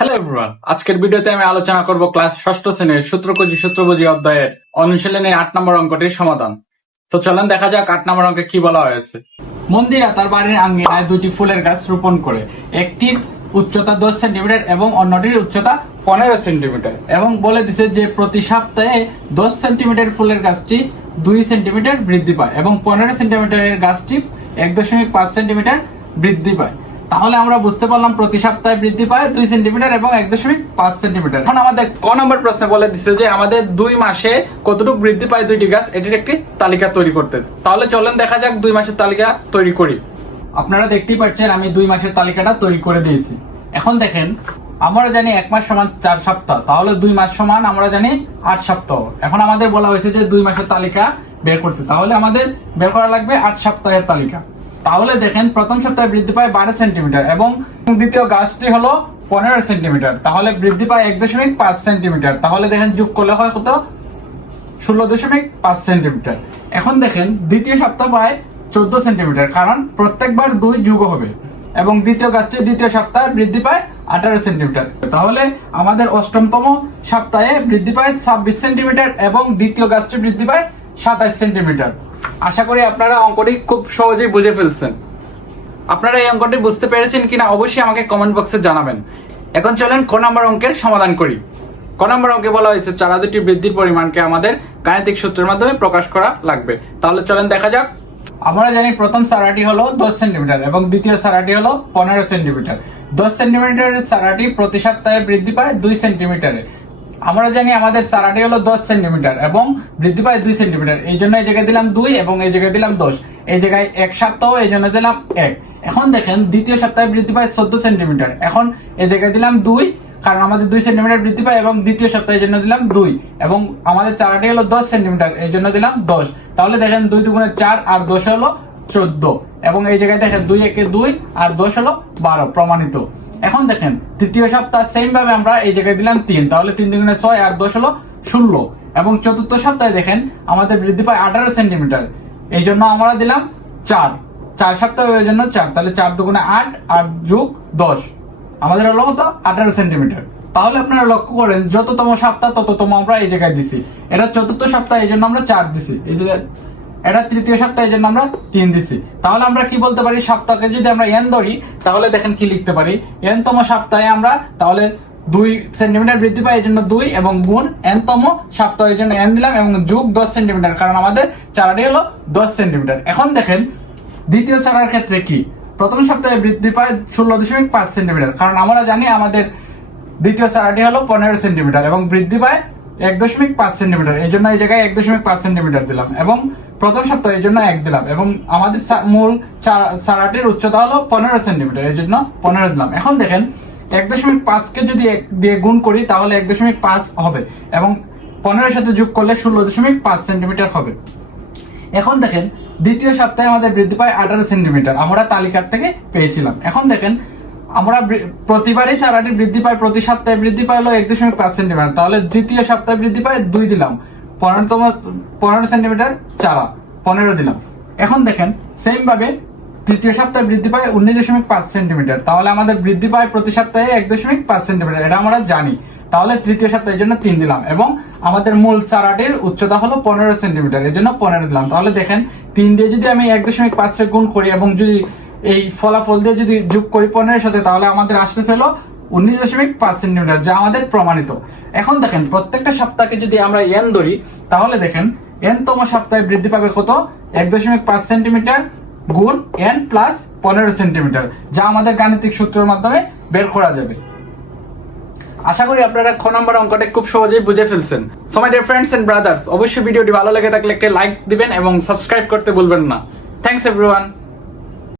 Hello everyone, আজকের ভিডিওতে আমি আলোচনা করব ক্লাস ষষ্ঠ শ্রেণীর সূত্রবুঝি অধ্যায়ের অনুশীলনের 8 নম্বর অঙ্কটির সমাধান। তো চলেন দেখা যাক 8 নম্বর অঙ্কে কি বলা হয়েছে। মন্দিরা তার বাড়ির আঙ্গিনায় দুটি ফুলের গাছ রোপণ করে, একটির উচ্চতা 10 সেন্টিমিটার এবং অন্যটির উচ্চতা 15 সেন্টিমিটার, এবং বলে দিছে যে প্রতি সপ্তাহে 10 সেন্টিমিটার ফুলের গাছটি 2 সেন্টিমিটার বৃদ্ধি পায় এবং 15 সেন্টিমিটারের গাছটি 1.5 সেন্টিমিটার বৃদ্ধি পায়। তাহলে আমরা বুঝতে পারলাম প্রতি সপ্তাহে বৃদ্ধি পায় 2 সেন্টিমিটার এবং 1.5 সেন্টিমিটার। এখন আমাদের ক নম্বর প্রশ্নে বলে দিচ্ছে যে আমাদের 2 মাসে কতটুকু বৃদ্ধি পায় দুইটি গাছ, এটির একটি তালিকা তৈরি করতে। তাহলে চলেন দেখা যাক 2 মাসের তালিকা তৈরি করি। আপনারা দেখতেই পাচ্ছেন আমি 2 মাসের তালিকাটা তৈরি করে দিয়েছি। এখন দেখেন আমরা জানি 1 মাস সমান 4 সপ্তাহ, তাহলে 2 মাস সমান আমরা জানি 8 সপ্তাহ। এখন আমাদের বলা হয়েছে যে 2 মাসের তালিকা বের করতে, তাহলে আমাদের বের করা লাগবে 8 সপ্তাহের তালিকা। তাহলে দেখেন প্রথম সপ্তাহে বৃদ্ধি পায় 12 সেন্টিমিটার এবং দ্বিতীয় গাছটি হলো 15 সেন্টিমিটার, তাহলে বৃদ্ধি পায় 1.5 সেন্টিমিটার। তাহলে দেখেন যোগ করলে হয় কত? 16.5 সেন্টিমিটার। এখন দেখেন দ্বিতীয় সপ্তাহ পায় 14 সেন্টিমিটার, কারণ প্রত্যেকবার 2 যোগ হবে, এবং দ্বিতীয় গাছটি দ্বিতীয় সপ্তাহে বৃদ্ধি পায় 18 সেন্টিমিটার। তাহলে আমাদের অষ্টমতম সপ্তাহে বৃদ্ধি পায় 26 সেন্টিমিটার এবং দ্বিতীয় গাছটি বৃদ্ধি পায় 27 সেন্টিমিটার। আশা করি আপনারা অঙ্কটি খুব সহজেই বুঝে ফেলছেন। আপনারা এই অঙ্কটি বুঝতে পেরেছেন কিনা অবশ্যই আমাকে কমেন্ট বক্সে জানাবেন। এখন চলেন ক নম্বর অঙ্কের সমাধান করি। ক নম্বর অঙ্কে বলা হয়েছে চারা দুটি বৃদ্ধির পরিমাণকে আমাদের গাণিতিক সূত্রের মাধ্যমে প্রকাশ করা লাগবে। তাহলে চলেন দেখা যাক। আমরা জানি প্রথম চারাটি হলো 10 সেন্টিমিটার এবং দ্বিতীয় চারাটি হলো 15 সেন্টিমিটার। 10 সেন্টিমিটারের চারাটি প্রতি সপ্তাহে বৃদ্ধি পায় 2 সেন্টিমিটারে। আমরা জানি আমাদের চারাটি হলো 10 সেন্টিমিটার এবং বৃদ্ধি পায় 2 সেন্টিমিটার, এই জন্য এই জায়গায় দিলাম 2 এবং এই জায়গায় দিলাম 10। এই জায়গায় 1 সপ্তাহ, এই জন্য দিলাম 1। এখন দেখেন দ্বিতীয় সপ্তাহে বৃদ্ধি পায় 14 সেন্টিমিটার, এখন এই জায়গায় দিলাম 2, কারণ আমাদের 2 সেন্টিমিটার বৃদ্ধি পায়, এবং দ্বিতীয় সপ্তাহের জন্য দিলাম 2, এবং আমাদের চারাটি হলো 10 সেন্টিমিটার, এই জন্য দিলাম 10। তাহলে দেখেন 2 দুগুণে 4 আর 10 হলো 14, এবং এই জায়গায় দেখেন 2 একে 2 আর 10 হলো 12, প্রমাণিত। এখন দেখেন তৃতীয় সপ্তাহ সেম ভাবে আমরা এই জায়গায় দিলাম 3, তাহলে 3 দুগুণে 6 আর 10 হলো 16, এবং চতুর্থ সপ্তাহে দেখেন আমাদের বৃদ্ধি পায় 18 সেন্টিমিটার, এই জন্য আমরা দিলাম 4 সপ্তাহের জন্য 4, তাহলে 4 দুগুণে 8 আর যোগ 10, আমাদের হলো কত? 18 সেন্টিমিটার। তাহলে আপনারা লক্ষ্য করেন যততম সপ্তাহ তততম আমরা এই জায়গায় দিছি। এটা চতুর্থ সপ্তাহ, এই জন্য আমরা 4 দিছি। এই যে এটা তৃতীয় সপ্তাহ, এই জন্য আমরা 3 দিছি। তাহলে আমরা কি বলতে পারি? সপ্তাহকে যদি আমরা n ধরি তাহলে দেখেন কি লিখতে পারি। n তম সপ্তাহে আমরা তাহলে 2 সেন্টিমিটার বৃদ্ধি পায়, এই জন্য 2, এবং গুণ n তম সপ্তাহের জন্য n দিলাম, এবং যোগ 10 সেন্টিমিটার, কারণ আমাদের চারাটি হলো 10 সেন্টিমিটার। এখন দেখেন দ্বিতীয় চারার ক্ষেত্রে কি? প্রথম সপ্তাহে বৃদ্ধি পায় 16.5 সেন্টিমিটার, কারণ আমরা জানি আমাদের দ্বিতীয় চারাটি হলো 15 সেন্টিমিটার এবং বৃদ্ধি পায় 1.5 সেন্টিমিটার, এই জন্য এই জায়গায় 1.5 সেন্টিমিটার দিলাম, এবং প্রথম সপ্তাহে এই জন্য 1 দিলাম, এবং আমাদের মূল চারাটির উচ্চতা হলো 15 সেন্টিমিটার, এই জন্য 15 দিলাম। এখন দেখেন 1.5 কে যদি 1 দিয়ে গুণ করি তাহলে 1.5 হবে, এবং 15 সাথে যোগ করলে 16.5 সেন্টিমিটার হবে। এখন দেখেন দ্বিতীয় সপ্তাহে আমাদের বৃদ্ধি পায় 18 সেন্টিমিটার, আমরা তালিকার থেকে পেয়েছিলাম। এখন দেখেন আমরা প্রতিবারই চারাটি বৃদ্ধি পায়, প্রতি সপ্তাহে বৃদ্ধি পায় হলো 1.5 সেন্টিমিটার, তাহলে দ্বিতীয় সপ্তাহে বৃদ্ধি পায় 2 দিলাম, 15 সেন্টিমিটার চারা 15 দিলাম। এখন দেখেন সেম ভাবে তৃতীয় সপ্তাহে বৃদ্ধি পায় 19.5 সেন্টিমিটার, তাহলে আমাদের বৃদ্ধি পায় প্রতি সপ্তাহে 1.5 সেন্টিমিটার, এটা আমরা জানি। তাহলে তৃতীয় সপ্তাহের জন্য 3 দিলাম, এবং আমাদের মূল চারাটির উচ্চতা হলো 15 সেন্টিমিটার, এই জন্য 15 দিলাম। তাহলে দেখেন 3 দিয়ে যদি আমি 1.5 গুণ করি এবং যদি এই ফলাফল দিয়ে যদি যোগ করি 15 সাথে, তাহলে আমাদের আসতেছে হলো 19.5 সেন্টিমিটার, যা আমাদের প্রমাণিত। এখন দেখেন প্রত্যেকটা সপ্তাহকে যদি আমরা n ধরি তাহলে দেখেন n তম সপ্তাহে বৃদ্ধি পাবে কত? 1.5 সেন্টিমিটার গুণ n প্লাস 15 সেন্টিমিটার, যা আমাদের গাণিতিক সূত্রের মাধ্যমে বের করা যাবে। আশা করি আপনারা খ নম্বর অঙ্কটা খুব সহজেই বুঝে ফেলছেন। So my dear friends and brothers, অবশ্যই ভিডিওটি ভালো লেগে থাকলে একটা লাইক দিবেন এবং সাবস্ক্রাইব করতে ভুলবেন না। Thanks everyone.